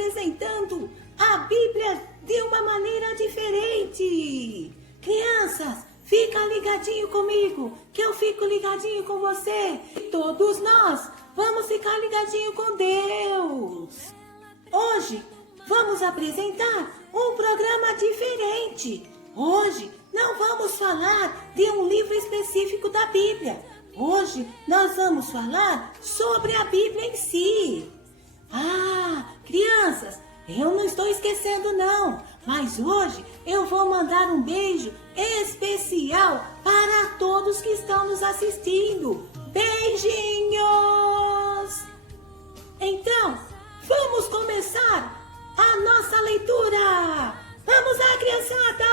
apresentando a Bíblia de uma maneira diferente. Crianças, fica ligadinho comigo, que eu fico ligadinho com você. Todos nós vamos ficar ligadinho com Deus. Hoje vamos apresentar um programa diferente. Hoje não vamos falar de um livro específico da Bíblia. Hoje nós vamos falar sobre a Bíblia em si. Crianças, eu não estou esquecendo não, mas hoje eu vou mandar um beijo especial para todos que estão nos assistindo. Beijinhos! Então, vamos começar a nossa leitura. Vamos lá, criançada!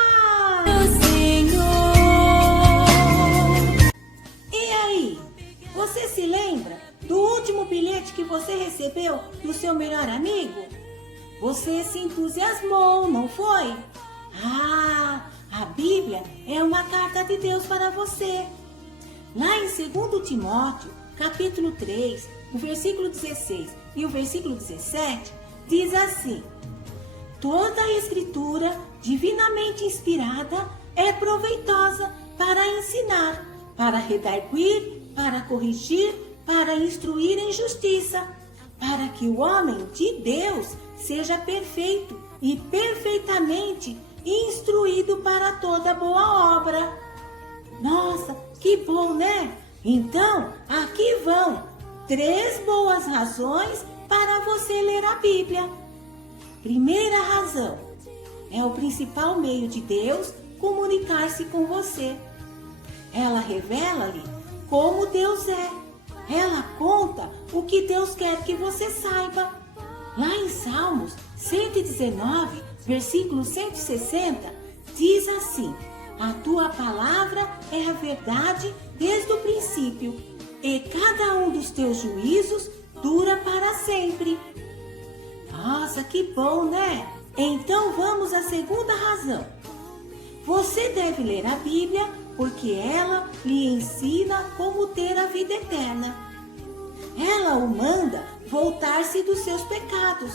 E aí, você se lembra do último bilhete que você recebeu do seu melhor amigo? Você se entusiasmou, não foi? A Bíblia é uma carta de Deus para você. Lá em 2 Timóteo, capítulo 3, o versículo 16 e o versículo 17, diz assim: toda a escritura divinamente inspirada é proveitosa para ensinar, para redarguir, para corrigir, para instruir em justiça, para que o homem de Deus seja perfeito e perfeitamente instruído para toda boa obra. Nossa, que bom, né? Então, aqui vão 3 boas razões para você ler a Bíblia. Primeira razão, é o principal meio de Deus comunicar-se com você. Ela revela-lhe como Deus é. Ela conta o que Deus quer que você saiba. Lá em Salmos 119, versículo 160, diz assim: a tua palavra é a verdade desde o princípio, e cada um dos teus juízos dura para sempre. Nossa, que bom, né? Então vamos à segunda razão. Você deve ler a Bíblia porque ela lhe ensina como ter a vida eterna. Ela o manda voltar-se dos seus pecados.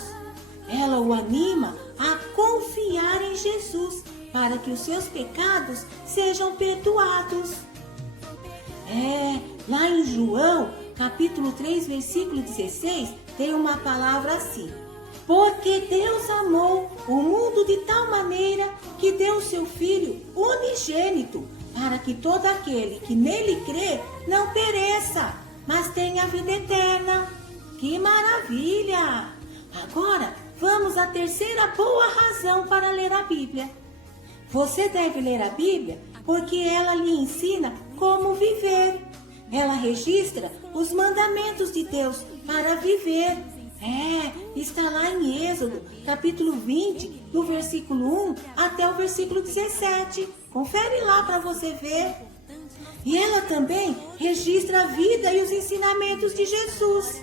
Ela o anima a confiar em Jesus para que os seus pecados sejam perdoados. Lá em João, capítulo 3, versículo 16, tem uma palavra assim: porque Deus amou o mundo de tal maneira que deu o seu Filho unigênito, para que todo aquele que nele crê não pereça, mas tenha a vida eterna. Que maravilha! Agora, vamos à terceira boa razão para ler a Bíblia. Você deve ler a Bíblia porque ela lhe ensina como viver. Ela registra os mandamentos de Deus para viver. Está lá em Êxodo, capítulo 20, do versículo 1 até o versículo 17. Confere lá para você ver. E ela também registra a vida e os ensinamentos de Jesus.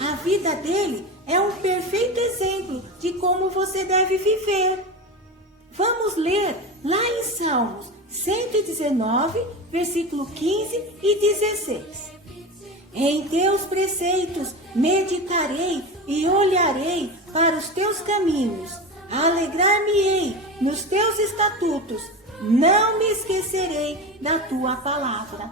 A vida dele é um perfeito exemplo de como você deve viver. Vamos ler lá em Salmos 119, versículo 15 e 16. Em teus preceitos meditarei e olharei para os teus caminhos. Alegrar-me-ei nos teus estatutos. Não me esquecerei da tua palavra.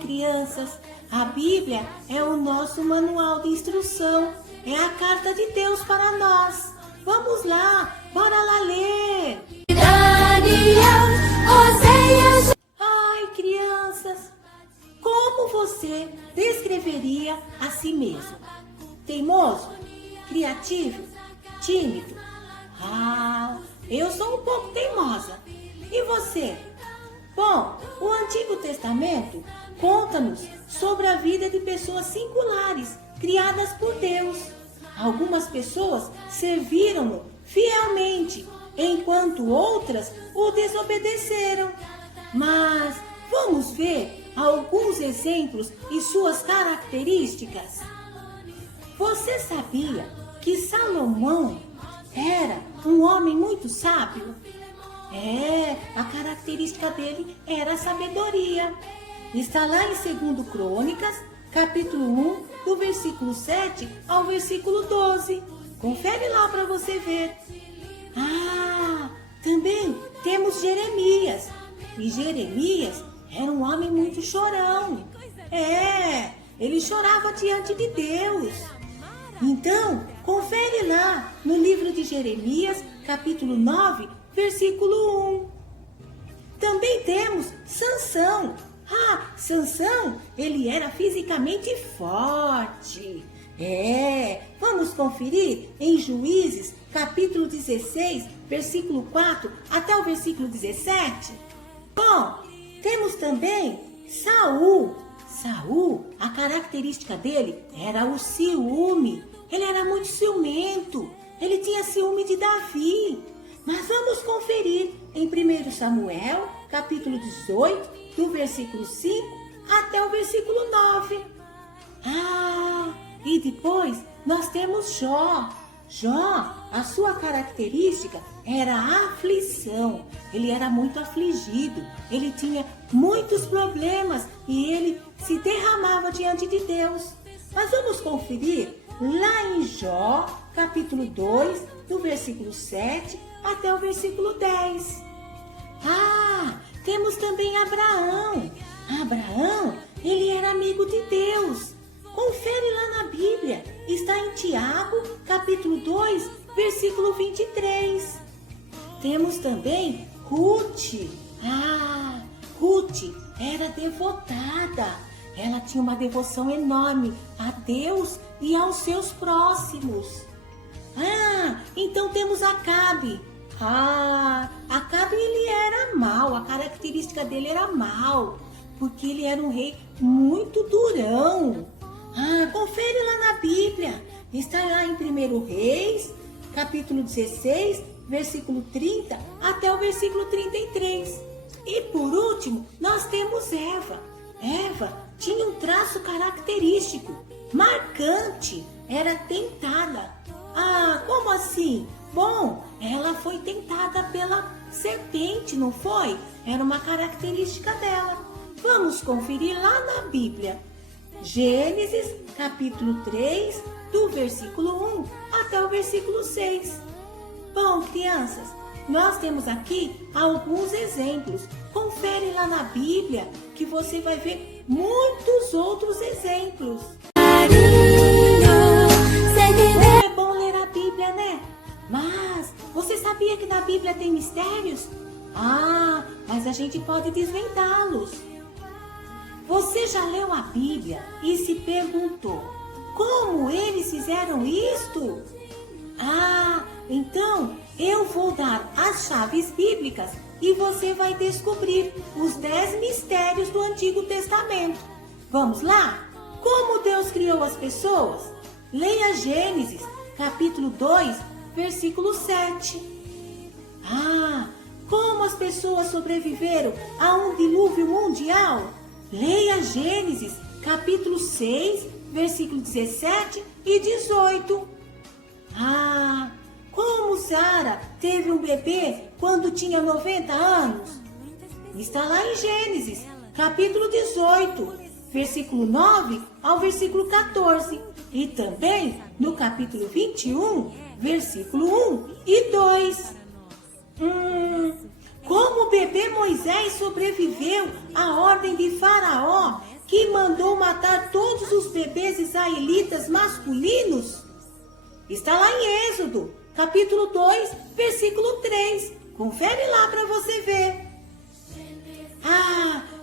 Crianças, a Bíblia é o nosso manual de instrução. É a carta de Deus para nós. Vamos lá, bora lá ler. Crianças, como você descreveria a si mesmo? Teimoso? Criativo? Tímido? Eu sou um pouco teimosa. E você? Bom, o Antigo Testamento conta-nos sobre a vida de pessoas singulares, criadas por Deus. Algumas pessoas serviram-no fielmente, enquanto outras o desobedeceram. Mas vamos ver alguns exemplos e suas características. Você sabia que Salomão era um homem muito sábio? A característica dele era a sabedoria. Está lá em 2 Crônicas, capítulo 1, do versículo 7 ao versículo 12. Confere lá para você ver. Também temos Jeremias. E Jeremias era um homem muito chorão. Ele chorava diante de Deus. Então, confere lá no livro de Jeremias, capítulo 9, versículo 1. Também temos Sansão. Sansão, ele era fisicamente forte. Vamos conferir em Juízes, capítulo 16, versículo 4 até o versículo 17. Bom, temos também Saul. Saul, a característica dele era o ciúme. Ele era muito ciumento. Ele tinha ciúme de Davi. Mas vamos conferir em 1 Samuel, capítulo 18, do versículo 5 até o versículo 9. E depois nós temos Jó. Jó, a sua característica era a aflição. Ele era muito afligido, ele tinha muitos problemas e ele se derramava diante de Deus. Mas vamos conferir lá em Jó, capítulo 2, do versículo 7 até o versículo 10. Temos também Abraão. Abraão, ele era amigo de Deus. Confere lá na Bíblia. Está em Tiago, capítulo 2, versículo 23. Temos também Ruth. Ruth era devotada. Ela tinha uma devoção enorme a Deus e aos seus próximos. Então temos Acabe. Acabe, ele era mau. A característica dele era mau, porque ele era um rei muito durão. Confere lá na Bíblia. Está lá em 1 Reis, capítulo 16, versículo 30 até o versículo 33. E por último, nós temos Eva. Eva tinha um traço característico, marcante, era tentada. Como assim? Bom, ela foi tentada pela serpente, não foi? Era uma característica dela. Vamos conferir lá na Bíblia. Gênesis, capítulo 3, do versículo 1 até o versículo 6. Bom, crianças, nós temos aqui alguns exemplos. Confere lá na Bíblia que você vai ver muitos outros exemplos. É bom ler a Bíblia, né? Mas você sabia que na Bíblia tem mistérios? Mas a gente pode desvendá-los. Você já leu a Bíblia e se perguntou como eles fizeram isto? Então eu vou dar as chaves bíblicas e você vai descobrir os 10 mistérios do Antigo Testamento. Vamos lá? Como Deus criou as pessoas? Leia Gênesis, capítulo 2, versículo 7. Como as pessoas sobreviveram a um dilúvio mundial? Leia Gênesis, capítulo 6, versículo 17 e 18. Como Sara teve um bebê quando tinha 90 anos? Está lá em Gênesis, capítulo 18, versículo 9 ao versículo 14. E também no capítulo 21, versículo 1 e 2. Como o bebê Moisés sobreviveu à ordem de Faraó, que mandou matar todos os bebês israelitas masculinos? Está lá em Êxodo, capítulo 2, versículo 3. Confere lá para você ver.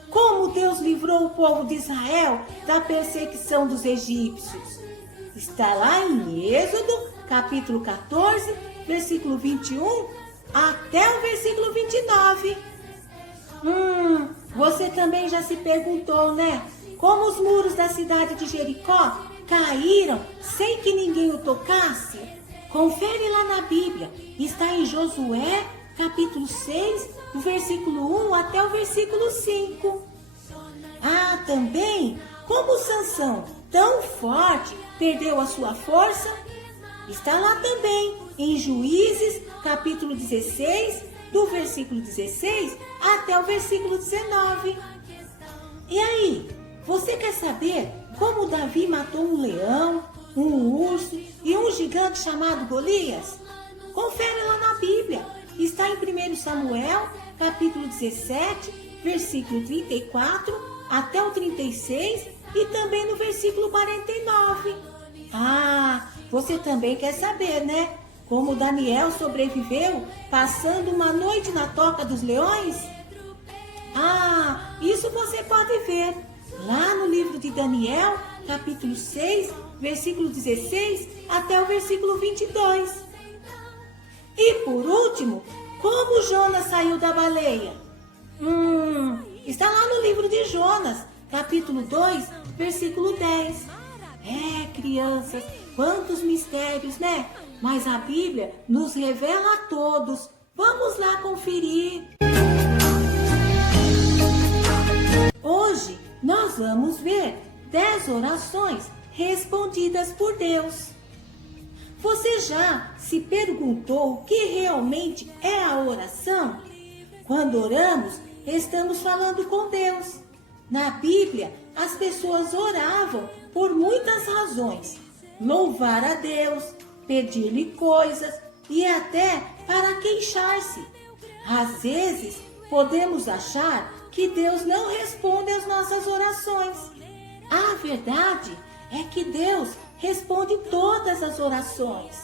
Como Deus livrou o povo de Israel da perseguição dos egípcios? Está lá em Êxodo, capítulo 14, versículo 21 até o versículo 29. Você também já se perguntou, né? Como os muros da cidade de Jericó caíram sem que ninguém o tocasse? Confere lá na Bíblia. Está em Josué, capítulo 6, do versículo 1 até o versículo 5. Também, como Sansão, tão forte, perdeu a sua força? Está lá também em Juízes, capítulo 16, do versículo 16 até o versículo 19. E aí, você quer saber como Davi matou um leão, um urso e um gigante chamado Golias? Confere lá na Bíblia. Está em 1 Samuel, capítulo 17, versículo 34 até o 36 e também no versículo 49. Ah, você também quer saber, né? Como Daniel sobreviveu passando uma noite na toca dos leões? Ah, isso você pode ver lá no livro de Daniel, capítulo 6, versículo 16 até o versículo 22. E por último, como Jonas saiu da baleia? Está lá no livro de Jonas, capítulo 2, versículo 10. Crianças, quantos mistérios, né? Mas a Bíblia nos revela a todos. Vamos lá conferir. Hoje nós vamos ver 10 orações respondidas por Deus. Você já se perguntou o que realmente é a oração? Quando oramos, estamos falando com Deus. Na Bíblia, as pessoas oravam por muitas razões. Louvar a Deus, pedir-lhe coisas e até para queixar-se. Às vezes, podemos achar que Deus não responde às nossas orações. A verdade é que Deus responde todas as orações,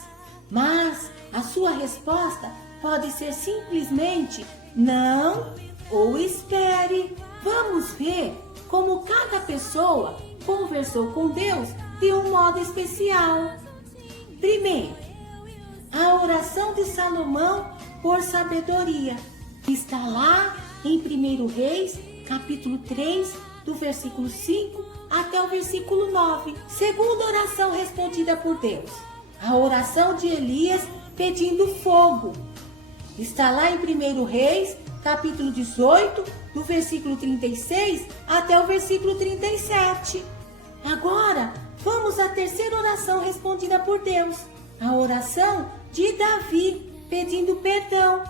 mas a sua resposta pode ser simplesmente não ou espere. Vamos ver como cada pessoa conversou com Deus de um modo especial. Primeiro, a oração de Salomão por sabedoria. Está lá em 1 Reis, capítulo 3, do versículo 5 até o versículo 9. Segunda oração respondida por Deus. A oração de Elias pedindo fogo. Está lá em 1 Reis, capítulo 18, do versículo 36 até o versículo 37. Agora, vamos à terceira oração respondida por Deus. A oração de Davi pedindo perdão.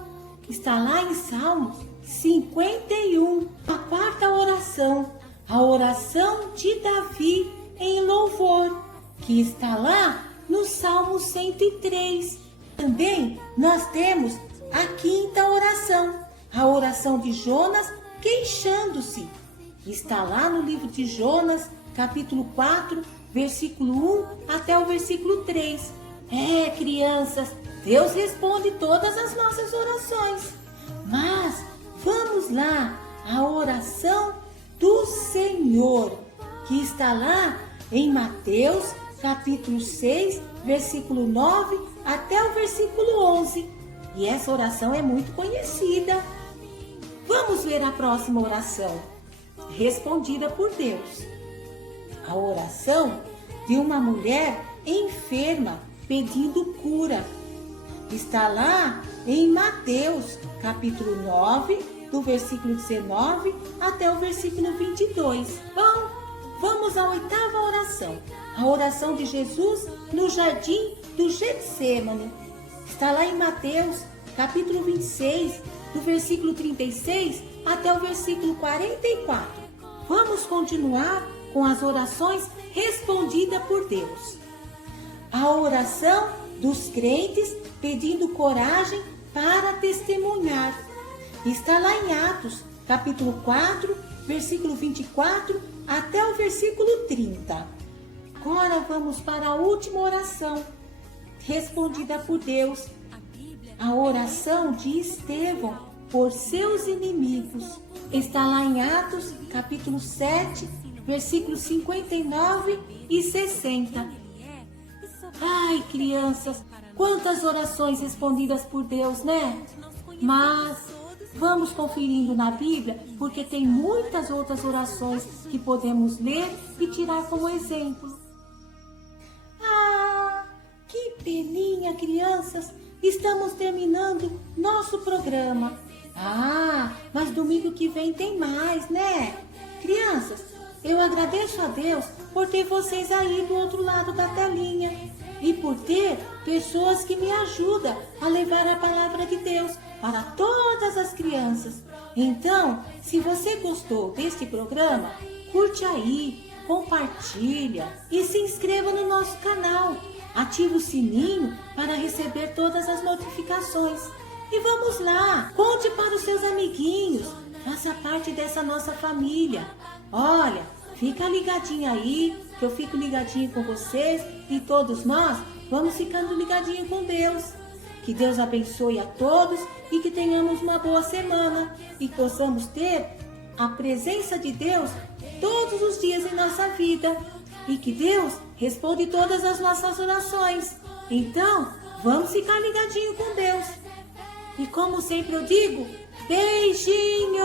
Está lá em Salmos 51. A quarta oração, a oração de Davi em louvor, que está lá no Salmo 103. Também nós temos a quinta oração, a oração de Jonas queixando-se. Está lá no livro de Jonas, capítulo 4, versículo 1 até o versículo 3. Crianças, Deus responde todas as nossas orações. Mas vamos lá, a oração do Senhor, que está lá em Mateus, capítulo 6, versículo 9 até o versículo 11. E essa oração é muito conhecida. Vamos ver a próxima oração, respondida por Deus. A oração de uma mulher enferma pedindo cura. Está lá em Mateus, capítulo 9, do versículo 19 até o versículo 22. Bom, vamos à oitava oração, a oração de Jesus no jardim do Getsêmani. Está lá em Mateus, capítulo 26, do versículo 36 até o versículo 44. Vamos continuar com as orações respondidas por Deus. A oração dos crentes pedindo coragem para testemunhar. Está lá em Atos, capítulo 4, versículo 24 até o versículo 30. Agora vamos para a última oração, respondida por Deus. A oração de Estevão por seus inimigos. Está lá em Atos, capítulo 7, versículos 59 e 60. Ai, crianças, quantas orações respondidas por Deus, né? Mas vamos conferindo na Bíblia, porque tem muitas outras orações que podemos ler e tirar como exemplo. Ah, que peninha, crianças! Estamos terminando nosso programa. Mas domingo que vem tem mais, né? Crianças, eu agradeço a Deus por ter vocês aí do outro lado da telinha e por ter pessoas que me ajudam a levar a palavra de Deus para todas as crianças. Então, se você gostou deste programa, curte aí, compartilha e se inscreva no nosso canal. Ative o sininho para receber todas as notificações. E vamos lá, conte para os seus amiguinhos, faça parte dessa nossa família. Olha, fica ligadinho aí, que eu fico ligadinho com vocês e todos nós vamos ficando ligadinho com Deus. Que Deus abençoe a todos e que tenhamos uma boa semana e possamos ter a presença de Deus todos os dias em nossa vida e que Deus responde todas as nossas orações. Então, vamos ficar ligadinho com Deus. E como sempre eu digo, beijinho!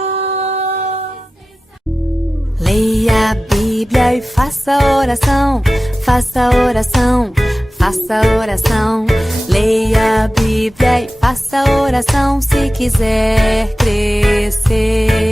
Leia a Bíblia e faça oração, faça oração, faça oração. Leia a Bíblia e faça oração se quiser crescer.